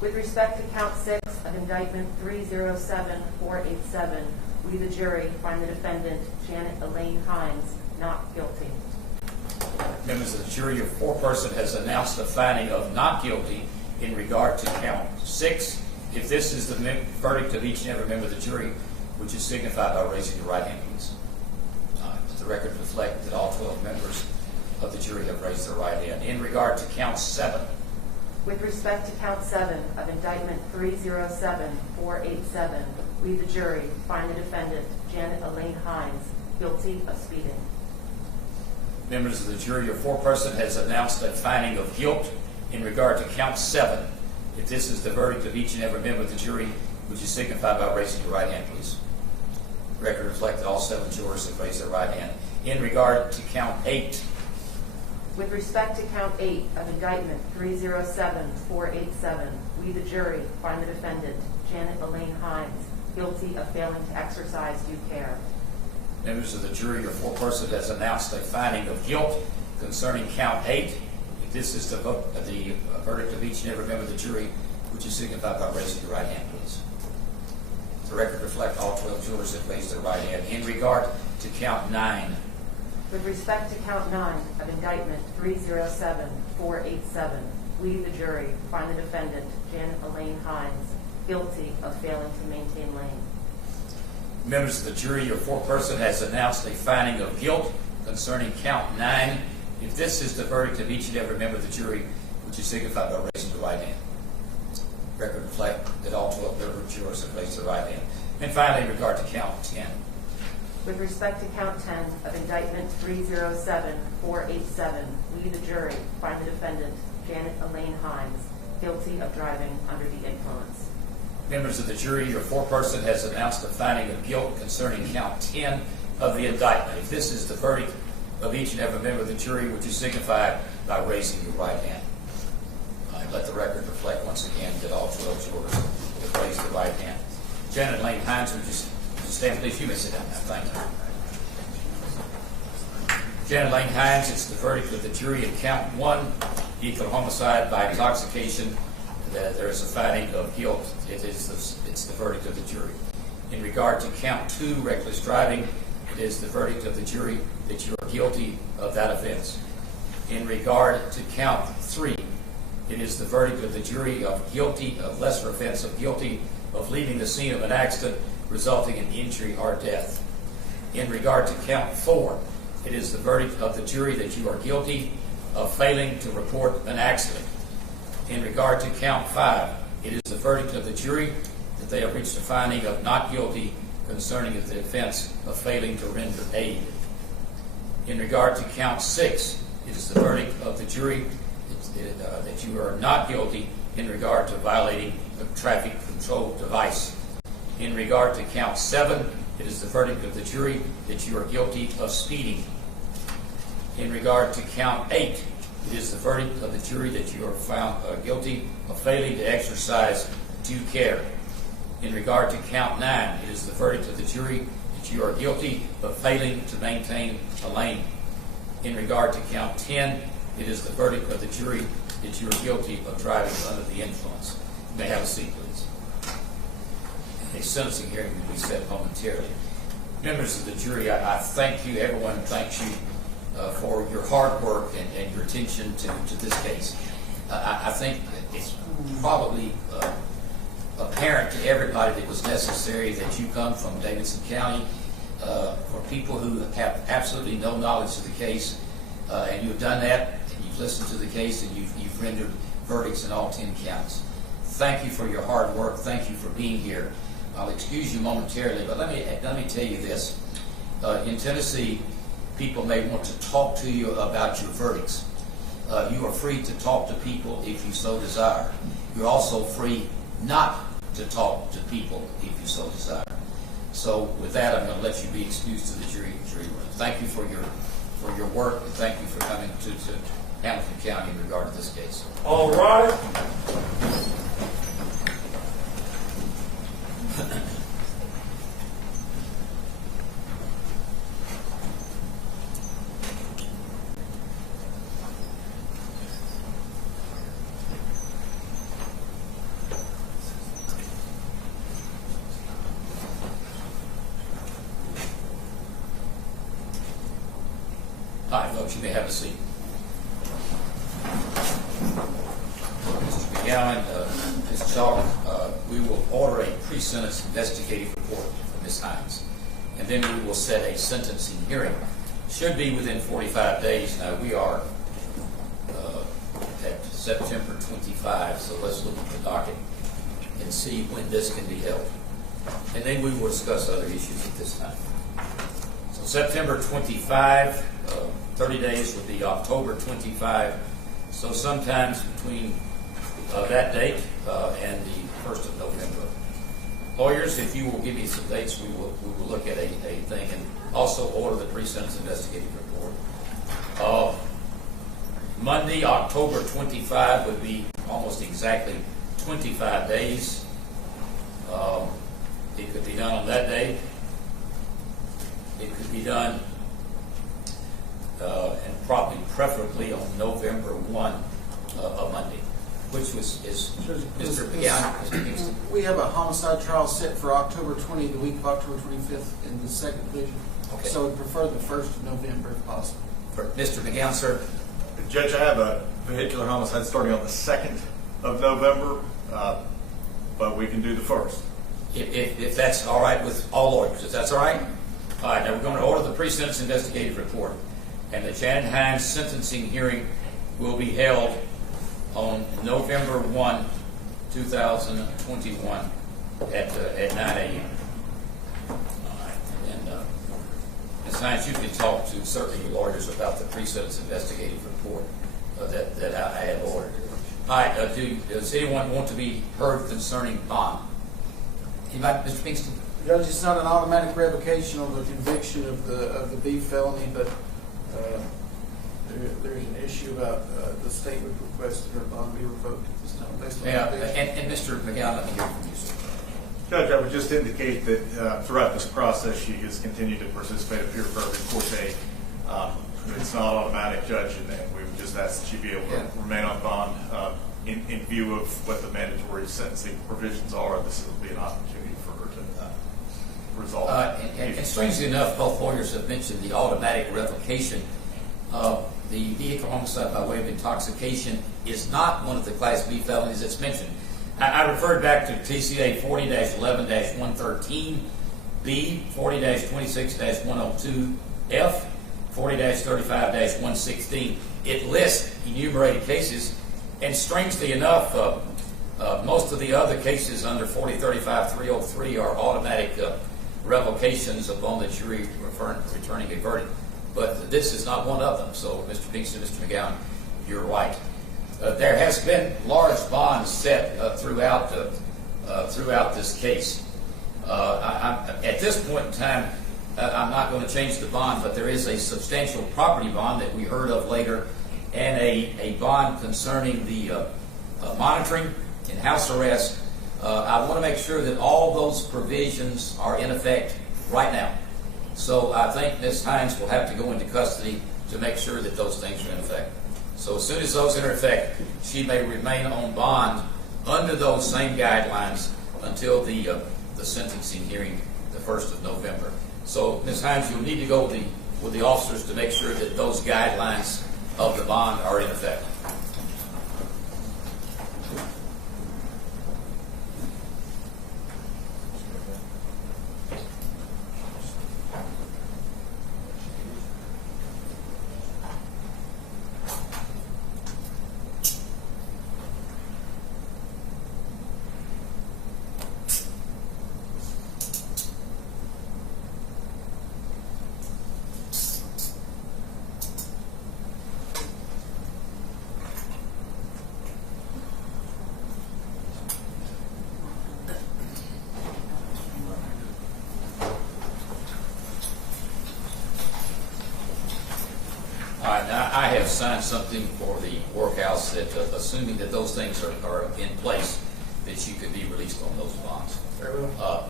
With respect to count 6 of indictment 307487, we, the jury, find the defendant, Janet Hinds, not guilty. Members of the jury, your foreperson has announced the finding of not guilty in regard to count 6. If this is the verdict of each and every member of the jury, which is signified by raising your right hand, please. Let the record reflect that all 12 members of the jury have raised their right hand. In regard to count 7. With respect to count 7 of indictment 307487, we, the jury, find the defendant, Janet Hinds, guilty of speeding. Members of the jury, your foreperson has announced a finding of guilt in regard to count 7. If this is the verdict of each and every member of the jury, which is signified by raising your right hand, please. The record reflect that all 7 jurors have raised their right hand. In regard to count 8. With respect to count 8 of indictment 307487, we, the jury, find the defendant, Janet Hinds, guilty of failing to exercise due care. Members of the jury, your foreperson has announced a finding of guilt concerning count 8. If this is the verdict of each and every member of the jury, which is signified by raising your right hand, please. The record reflect all 12 jurors have raised their right hand. In regard to count 9. With respect to count 9 of indictment 307487, we, the jury, find the defendant, Janet Hinds, guilty of failing to maintain lane. Members of the jury, your foreperson has announced a finding of guilt concerning count 9. If this is the verdict of each and every member of the jury, which is signified by raising the right hand. Record reflect that all 12 member jurors have raised their right hand. And finally, in regard to count 10. With respect to count 10 of indictment 307487, we, the jury, find the defendant, Janet Hinds, guilty of driving under the influence. Members of the jury, your foreperson has announced a finding of guilt concerning count 10 of the indictment. If this is the verdict of each and every member of the jury, which is signified by raising your right hand. Let the record reflect once again that all 12 jurors have raised the right hand. Janet Hinds, would you stand, please? You may sit down now. Thank you. Janet Hinds, it's the verdict of the jury in count 1, vehicular homicide by intoxication. There is a finding of guilt. It's the verdict of the jury. In regard to count 2, reckless driving, it is the verdict of the jury that you are guilty of that offense. In regard to count 3, it is the verdict of the jury of guilty of lesser offense of guilty of leaving the scene of an accident resulting in injury or death. In regard to count 4, it is the verdict of the jury that you are guilty of failing to report an accident. In regard to count 5, it is the verdict of the jury that they have reached a finding of not guilty concerning the offense of failing to render aid. In regard to count 6, it is the verdict of the jury that you are not guilty in regard to violating a traffic control device. In regard to count 7, it is the verdict of the jury that you are guilty of speeding. In regard to count 8, it is the verdict of the jury that you are found guilty of failing to exercise due care. In regard to count 9, it is the verdict of the jury that you are guilty of failing to maintain a lane. In regard to count 10, it is the verdict of the jury that you are guilty of driving under the influence. You may have a seat, please. A sentencing hearing will be set momentarily. Members of the jury, I thank you. Everyone thanks you for your hard work and your attention to this case. I think it's probably apparent to everybody that it was necessary that you come from Davidson County. For people who have absolutely no knowledge of the case, and you've done that, and you've listened to the case, and you've rendered verdicts in all 10 counts. Thank you for your hard work. Thank you for being here. I'll excuse you momentarily, but let me tell you this. In Tennessee, people may want to talk to you about your verdicts. You are free to talk to people if you so desire. You're also free not to talk to people if you so desire. So with that, I'm going to let you be excused to the jury room. Thank you for your work, and thank you for coming to Hamilton County in regard to this case. All right. Folks, you may have a seat. Mr. McGowan, Ms. Chalk, we will order a pre-sentence investigative report from Ms. Hinds, and then we will set a sentencing hearing. Should be within 45 days. Now, we are at September 25, so let's look at the docket and see when this can be held. And then we will discuss other issues at this time. So September 25, 30 days would be October 25. So sometimes between that date and the 1st of November. Lawyers, if you will give me some dates, we will look at a thing and also order the pre-sentence investigative report. Monday, October 25 would be almost exactly 25 days. It could be done on that day. It could be done and probably preferably on November 1, a Monday, which is Mr. Kingston. We have a homicide trial set for October 20, the week of October 25th in the second division. Okay. So we prefer the 1st of November if possible. For Mr. McGowan, sir. Judge, I have a vehicular homicide starting on the 2nd of November, but we can do the 1st. If that's all right with all lawyers, if that's all right? All right, now we're going to order the pre-sentence investigative report, and the Janet Hinds sentencing hearing will be held on November 1, 2021 at 9 a.m. All right, and Ms. Hinds, you can talk to certainly your lawyers about the pre-sentence investigative report that I have ordered. All right, does anyone want to be heard concerning bond? Anybody, Mr. Kingston? Judge, it's not an automatic revocation on the conviction of the B felony, but there's an issue about the state would request that her bond be revoked at this time based on And Mr. McGowan, let me hear from you, sir. Judge, I would just indicate that throughout this process, she has continued to participate in peer perfect court date. It's not automatic, Judge, and we would just ask that she be able to remain on bond in view of what the mandatory sentencing provisions are. This will be an opportunity for her to resolve. And strangely enough, both lawyers have mentioned the automatic revocation. The vehicular homicide by way of intoxication is not one of the Class B felonies that's mentioned. I referred back to TCA 40-11-113, B 40-26-102, F 40-35-116. It lists enumerated cases, and strangely enough, most of the other cases under 40-35-303 are automatic revocations upon the jury returning a verdict. But this is not one of them. So, Mr. Kingston, Mr. McGowan, you're right. There has been large bonds set throughout this case. At this point in time, I'm not going to change the bond, but there is a substantial property bond that we heard of later, and a bond concerning the monitoring and house arrest. I want to make sure that all those provisions are in effect right now. So I think Ms. Hinds will have to go into custody to make sure that those things are in effect. So as soon as those are in effect, she may remain on bond under those same guidelines until the sentencing hearing, the 1st of November. So Ms. Hinds, you'll need to go with the officers to make sure that those guidelines of the bond are in effect. I have signed something for the workhouse that, assuming that those things are in place, that you could be released on those bonds. Very well.